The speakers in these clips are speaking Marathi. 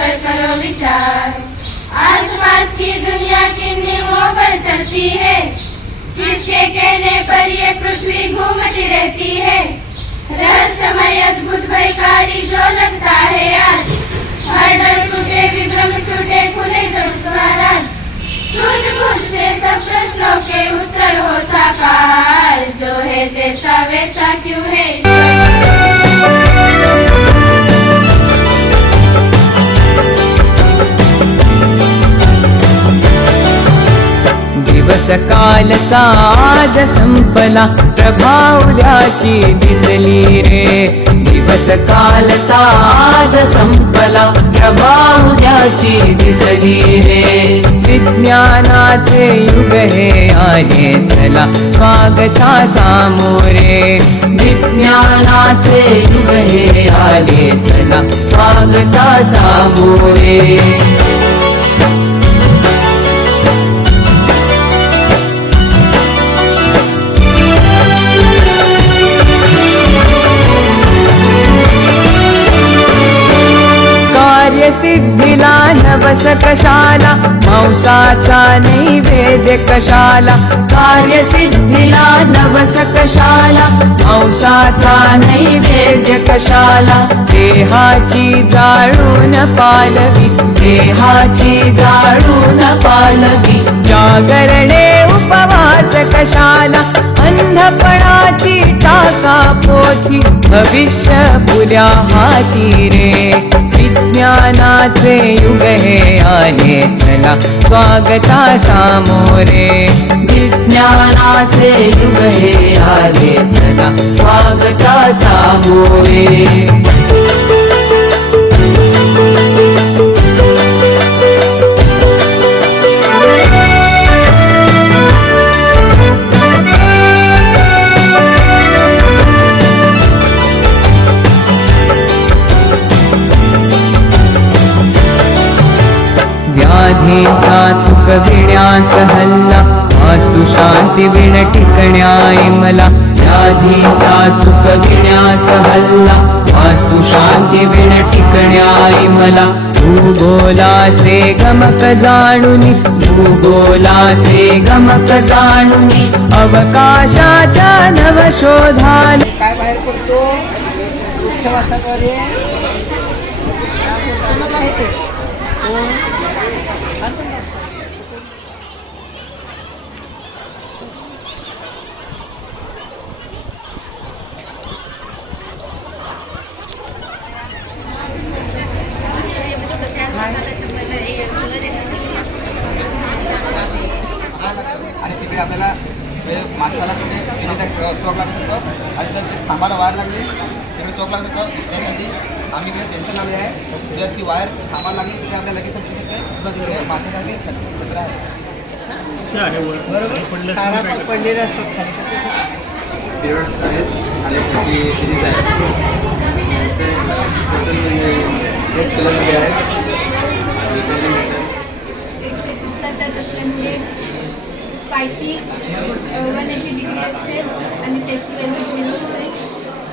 पर करो विचार। आसपास की दुनिया किन नियमों पर चलती है, किसके कहने पर ये पृथ्वी घूमती रहती है। रहस्यमय अद्भुत भयकारी जो लगता है आज, हर डर टूटे विभ्रम छूटे खुले जब स्वराज। सूझबूझ से सब प्रश्नों के उत्तर हो साकार, जो है जैसा वैसा क्यों है। दिवस कालचा आज संपला, प्रभा उद्याची दिसली रे। दिवस कालचा आज संपला, प्रभा उद्याची दिसली रे। विज्ञानाचे युग हे आले चला, स्वागता सामोरे। विज्ञानाचे युग हे आले चला, स्वागता सामोरे। सिद्धीला नवस कशाला, मांसाचा नैवेद्य कशाला। कार्यसिद्धीला नवस कशाला, मांसाचा नैवेद्य कशाला। देहाची जाळून पालवी, देहाची जाळून पालवी। जागरणे उपवास कशाला, अंधपणाची टाका पोथी। भविष्य पुऱ्या हाती रे, विज्ञानाचे युग हे आले चला, स्वागता सामोरे। विज्ञानाचे युग हे आले चला, स्वागता सामोरे। व्याधीचा चुकविण्यास हल्ला, वास्तु शांती विण टिकण्याय मला। व्याधीचा चुकविण्यास हल्ला, वास्तु शांती विण टिकण्याय मला। भूगोलाचे गमक जाणुनी, भूगोलाचे गमक जाणुनी। अवकाशाच्या नवशोधाला काय बाहेर पडतो वृक्षवासाद्वारे आणि तिकडे आपल्याला माणसाला चोक लागू शकतो आणि जर ते थांबाला वायर लागली तिकडे चोक लागू शकतो। त्यासाठी आम्ही इकडे सेन्सर लावले आहे, जर ती वायर थांबायला लागली तिकडे आपल्याला लगेच समजू शकते प्लस माणसासाठी छत्र आहे। बरोबर, तारा पण पडलेले असतात खाली पिरियड्स आहेत आणि सिरीज आहे। किलोमीटर आहे पायची 180 डिग्री असते आणि त्याची व्हॅल्यू 0 असते।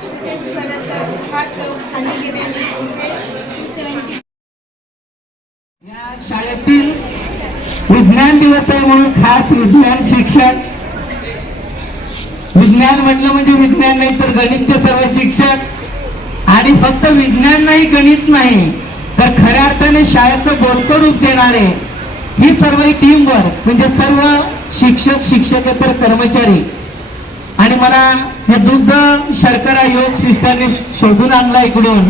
तसेच परत हात खाली गेल्याने इथे 270। या शाळेतील विज्ञान दिवस आहे म्हणून खास विज्ञान शिक्षक, विज्ञान म्हटलं म्हणजे विज्ञान नाही तर गणितचे सर्व शिक्षक आणि फक्त विज्ञान नाही गणित नाही तर खऱ्या अर्थाने शाळेचं बोलतं रूप देणारे ही सर्व टीम वर्क म्हणजे सर्व शिक्षक शिक्षकेतर कर्मचारी। आणि मला हे दुग्ध शर्करा योग सिस्टरने शोधून आणला इकडून,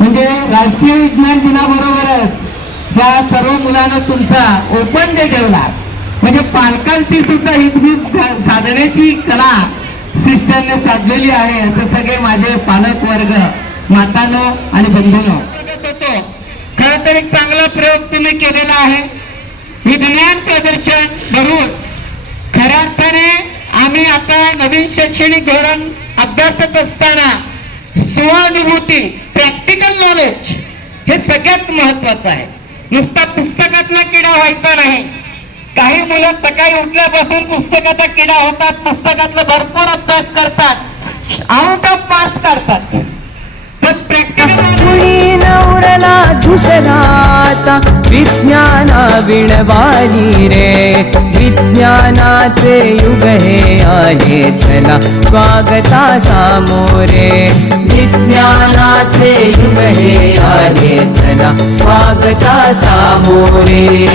म्हणजे राष्ट्रीय विज्ञान दिनाबरोबरच या सर्व मुलांना तुमचा ओपन डे ठेवला, म्हणजे पालकांची सुद्धा हितगुज साधण्याची कला सिस्टरने साधलेली आहे। असं सगळे माझे पालक वर्ग, मातांनो आणि बंधूंनो, खरं तर एक चांगला प्रयोग तुम्ही केलेला आहे। विज्ञान प्रदर्शन भरून खऱ्या अर्थाने आम्ही आता नवीन शैक्षणिक धोरण अभ्यासत असताना स्वानुभूती, प्रॅक्टिकल नॉलेज हे सगळ्यात महत्वाचं आहे। नुसता पुस्तकातला किडा व्हायचा नाही। काही मुलं सकाळी उठल्यापासून पुस्तकाचा किडा होतात, पुस्तकातला भरपूर अभ्यास करतात, आउट ऑफ पास करतात, तर प्रॅक्टिकल कुणी नवरला दुसरा आता विज्ञाना विणवाली रे. विज्ञानाचे युग हे आहे चला स्वागता सामोरे. विज्ञानाचे युग हे आहे चला स्वागता सामोरे.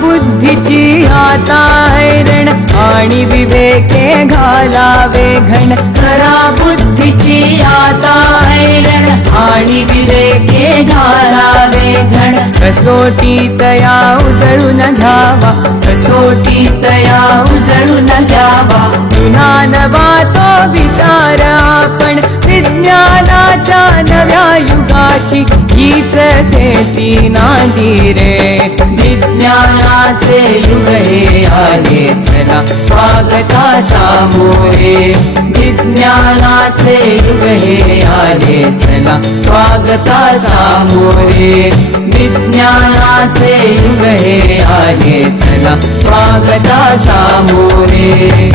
बुद्धीची आता ऐरण आणि विवेके घालावे घण. करा बुद्धीची आता ऐरण आणि विवेके घालावे घण. कसोटी तया उजळून घ्यावा, कसोटी तया उजळून घ्यावा. पुन्हा नवा तो विचार आपण विज्ञानाच्या नव्या युगाची हीच सेती नांदी रे. विज्ञानाचे युग हे आले चला स्वागता सामोरे. विज्ञानाचे युग हे आले चला स्वागता सामोरे. विज्ञानाचे युग हे आले चला स्वागता सामोरे.